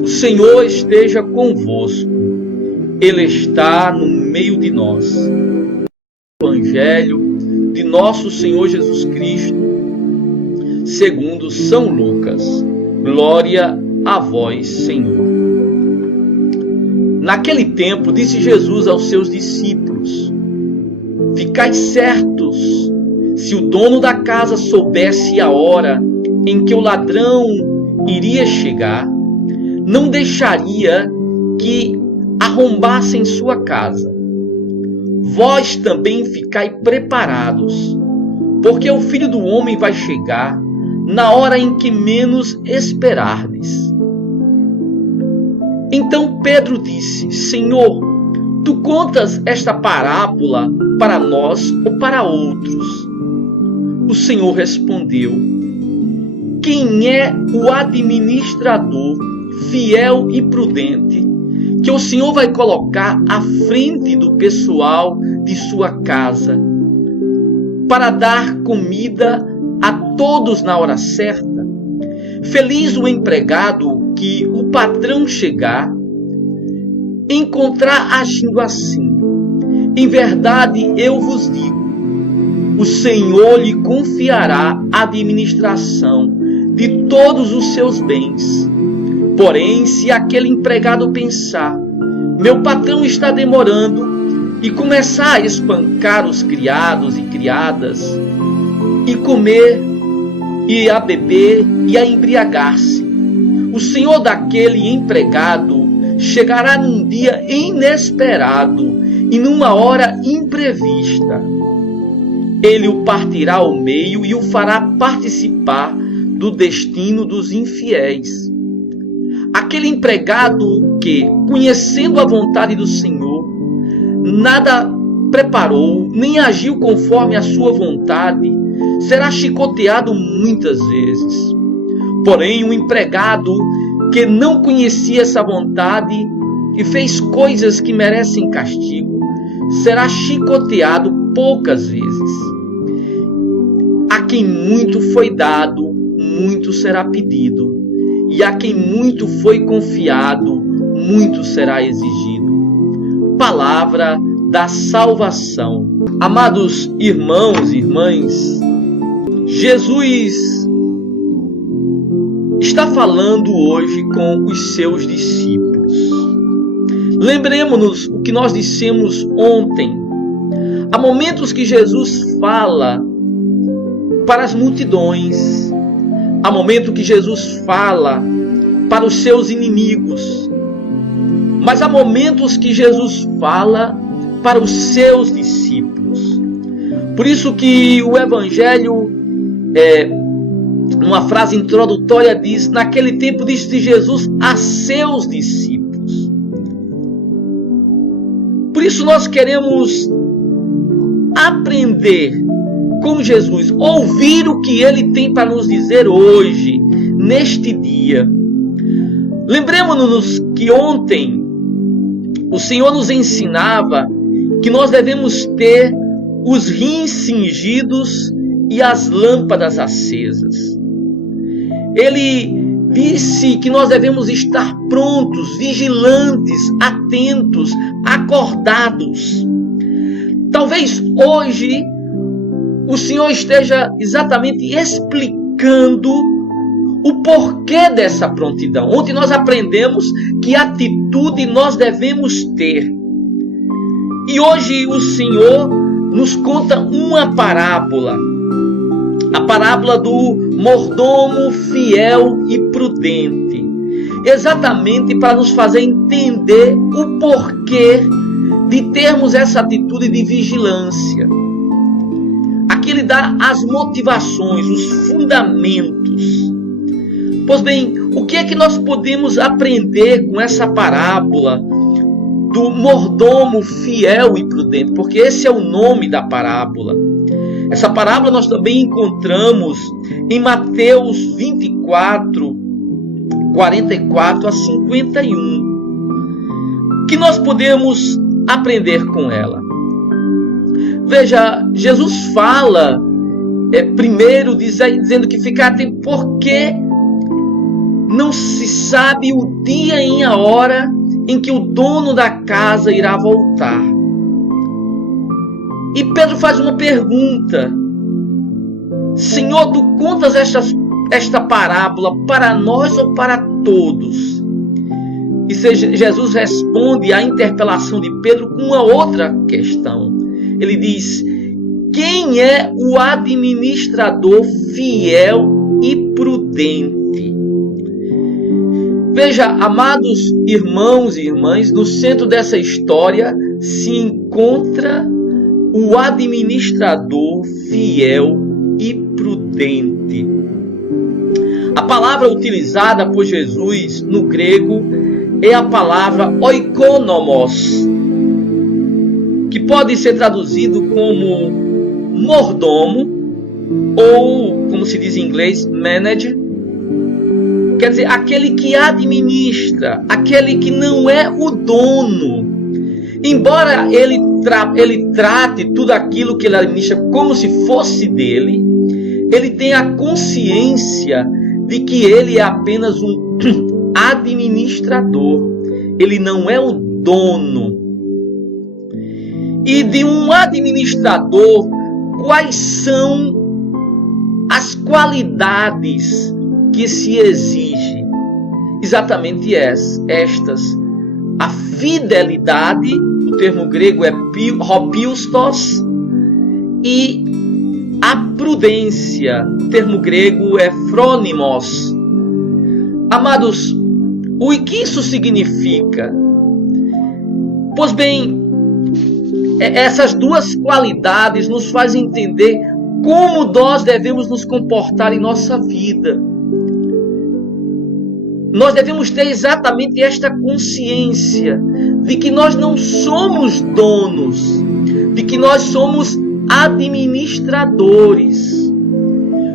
O Senhor esteja convosco. Ele está no meio de nós. Evangelho de nosso Senhor Jesus Cristo, segundo São Lucas. Glória a vós, Senhor. Naquele tempo, disse Jesus aos seus discípulos: ficai certos, se o dono da casa soubesse a hora em que o ladrão iria chegar, não deixaria que arrombassem sua casa. Vós também ficai preparados, porque o Filho do Homem vai chegar na hora em que menos esperardes. Então Pedro disse: Senhor, tu contas esta parábola para nós ou para outros? O Senhor respondeu: quem é o administrador fiel e prudente que o Senhor vai colocar à frente do pessoal de sua casa para dar comida a todos na hora certa? Feliz o empregado que o patrão chegar, encontrar agindo assim. Em verdade, eu vos digo, o Senhor lhe confiará a administração de todos os seus bens. Porém, se aquele empregado pensar, meu patrão está demorando, e começar a espancar os criados e criadas, e comer, e a beber, e a embriagar-se, o senhor daquele empregado chegará num dia inesperado e numa hora imprevista. Ele o partirá ao meio e o fará participar do destino dos infiéis. Aquele empregado que, conhecendo a vontade do Senhor, nada preparou, nem agiu conforme a sua vontade, será chicoteado muitas vezes. Porém, o empregado que não conhecia essa vontade e fez coisas que merecem castigo, será chicoteado poucas vezes. A quem muito foi dado, muito será pedido. E a quem muito foi confiado, muito será exigido. Palavra da salvação. Amados irmãos e irmãs, Jesus está falando hoje com os seus discípulos. Lembremos-nos o que nós dissemos ontem. Há momentos que Jesus fala para as multidões. Há momentos que Jesus fala para os seus inimigos. Mas há momentos que Jesus fala para os seus discípulos. Por isso que o Evangelho, uma frase introdutória diz: naquele tempo disse Jesus a seus discípulos. Por isso nós queremos aprender com Jesus, ouvir o que Ele tem para nos dizer hoje, neste dia. Lembremos-nos que ontem o Senhor nos ensinava que nós devemos ter os rins cingidos e as lâmpadas acesas. Ele disse que nós devemos estar prontos, vigilantes, atentos, acordados. Talvez hoje o Senhor esteja exatamente explicando o porquê dessa prontidão. Ontem nós aprendemos que atitude nós devemos ter. E hoje o Senhor nos conta uma parábola. A parábola do mordomo fiel e prudente. Exatamente para nos fazer entender o porquê de termos essa atitude de vigilância. Aqui ele dá as motivações, os fundamentos. Pois bem, o que é que nós podemos aprender com essa parábola do mordomo fiel e prudente? Porque esse é o nome da parábola. Essa parábola nós também encontramos em Mateus 24, 44 a 51. O que nós podemos aprender com ela? Veja, Jesus fala primeiro dizendo que ficar atento, porque não se sabe o dia e a hora em que o dono da casa irá voltar. E Pedro faz uma pergunta: Senhor, tu contas esta parábola para nós ou para todos? E Jesus responde à interpelação de Pedro com uma outra questão. Ele diz: quem é o administrador fiel e prudente? Veja, amados irmãos e irmãs, no centro dessa história se encontra o administrador fiel e prudente. A palavra utilizada por Jesus no grego é a palavra oikonomos, que pode ser traduzido como mordomo, ou, como se diz em inglês, manager. Quer dizer, aquele que administra, aquele que não é o dono. Embora ele trate tudo aquilo que ele administra como se fosse dele, ele tem a consciência de que ele é apenas um administrador. Ele não é o dono. E de um administrador, quais são as qualidades que se exige? Exatamente estas: a fidelidade, o termo grego é hopiustos, e a prudência, o termo grego é phronimos. Amados, o que isso significa? Pois bem, essas duas qualidades nos fazem entender como nós devemos nos comportar em nossa vida. Nós devemos ter exatamente esta consciência de que nós não somos donos, de que nós somos administradores.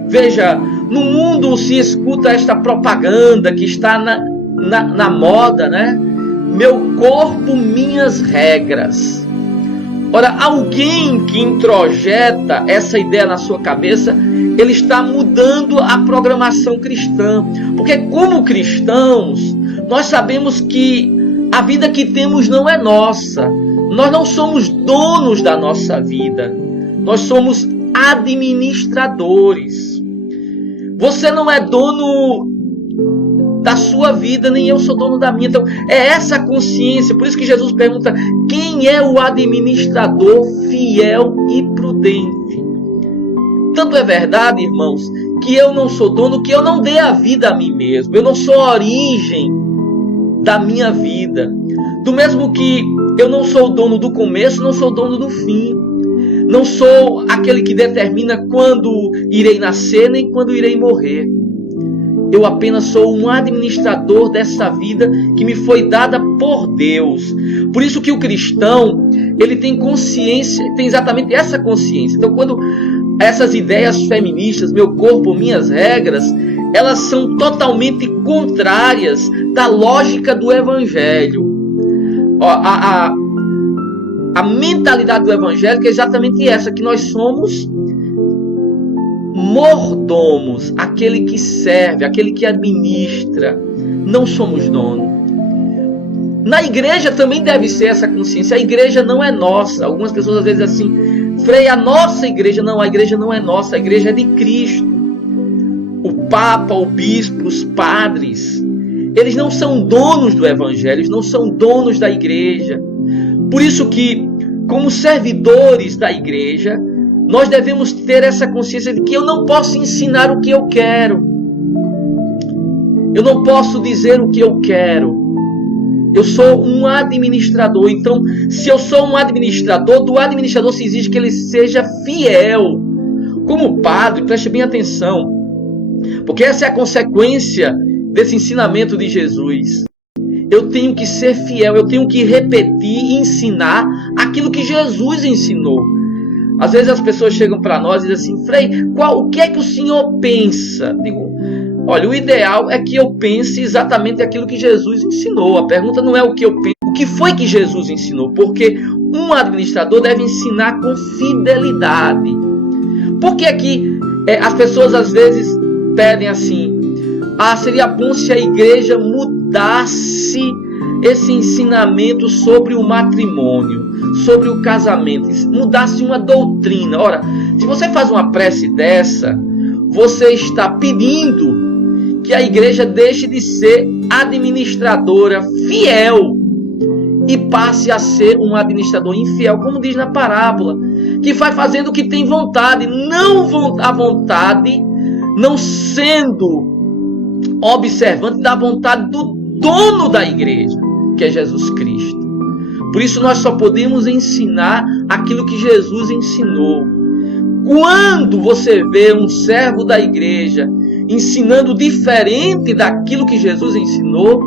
Veja, no mundo se escuta esta propaganda que está na moda, né? Meu corpo, minhas regras. Ora, alguém que introjeta essa ideia na sua cabeça, ele está mudando a programação cristã. Porque como cristãos, nós sabemos que a vida que temos não é nossa. Nós não somos donos da nossa vida. Nós somos administradores. Você não é dono da sua vida, nem eu sou dono da minha. Então, é essa consciência. Por isso que Jesus pergunta: quem é o administrador fiel e prudente? Tanto é verdade, irmãos, que eu não sou dono, que eu não dei a vida a mim mesmo. Eu não sou a origem da minha vida. Do mesmo que eu não sou o dono do começo, não sou o dono do fim. Não sou aquele que determina quando irei nascer, nem quando irei morrer. Eu apenas sou um administrador dessa vida que me foi dada por Deus. Por isso que o cristão, ele tem consciência, tem exatamente essa consciência. Então, quando essas ideias feministas, meu corpo, minhas regras, elas são totalmente contrárias da lógica do Evangelho. A mentalidade do Evangelho é exatamente essa, que nós somos mordomos, aquele que serve, aquele que administra. Não somos dono. Na igreja também deve ser essa consciência. A igreja não é nossa. Algumas pessoas às vezes assim: Frei, a nossa igreja. Não, a igreja não é nossa. A igreja é de Cristo. O Papa, o Bispo, os padres, eles não são donos do Evangelho. Eles não são donos da igreja. Por isso que, como servidores da igreja, nós devemos ter essa consciência de que eu não posso ensinar o que eu quero. Eu não posso dizer o que eu quero. Eu sou um administrador. Então, se eu sou um administrador, do administrador se exige que ele seja fiel. Como padre, preste bem atenção, porque essa é a consequência desse ensinamento de Jesus. Eu tenho que ser fiel, eu tenho que repetir e ensinar aquilo que Jesus ensinou. Às vezes as pessoas chegam para nós e dizem assim: Frei, o que é que o senhor pensa? Digo: olha, o ideal é que eu pense exatamente aquilo que Jesus ensinou. A pergunta não é o que eu penso, o que foi que Jesus ensinou? Porque um administrador deve ensinar com fidelidade. Por que é que as pessoas às vezes pedem assim: seria bom se a igreja mudasse esse ensinamento sobre o matrimônio, sobre o casamento, mudasse uma doutrina. Ora, se você faz uma prece dessa, você está pedindo que a igreja deixe de ser administradora fiel e passe a ser um administrador infiel, como diz na parábola, que vai fazendo o que tem vontade, não a vontade, não sendo observante da vontade do dono da igreja, que é Jesus Cristo. Por isso nós só podemos ensinar aquilo que Jesus ensinou. Quando você vê um servo da igreja ensinando diferente daquilo que Jesus ensinou,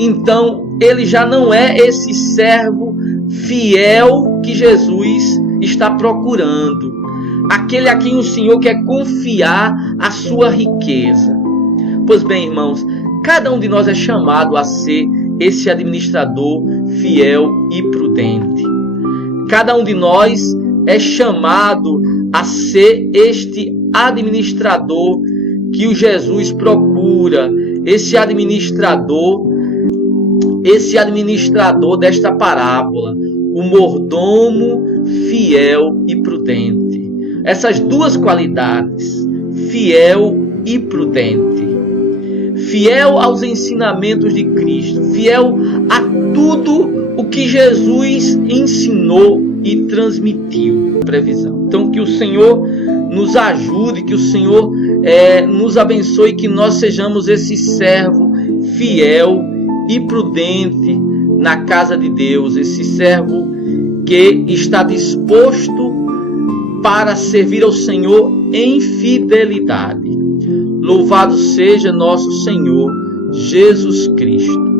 então ele já não é esse servo fiel que Jesus está procurando. Aquele a quem o Senhor quer confiar a sua riqueza. Pois bem, irmãos, cada um de nós é chamado a ser esse administrador fiel e prudente. Cada um de nós é chamado a ser este administrador que o Jesus procura, esse administrador desta parábola, o mordomo fiel e prudente. Essas duas qualidades, fiel e prudente. Fiel aos ensinamentos de Cristo, fiel a tudo o que Jesus ensinou e transmitiu. Previsão. Então, que o Senhor nos ajude, que o Senhor nos abençoe, que nós sejamos esse servo fiel e prudente na casa de Deus, esse servo que está disposto para servir ao Senhor em fidelidade. Louvado seja nosso Senhor Jesus Cristo.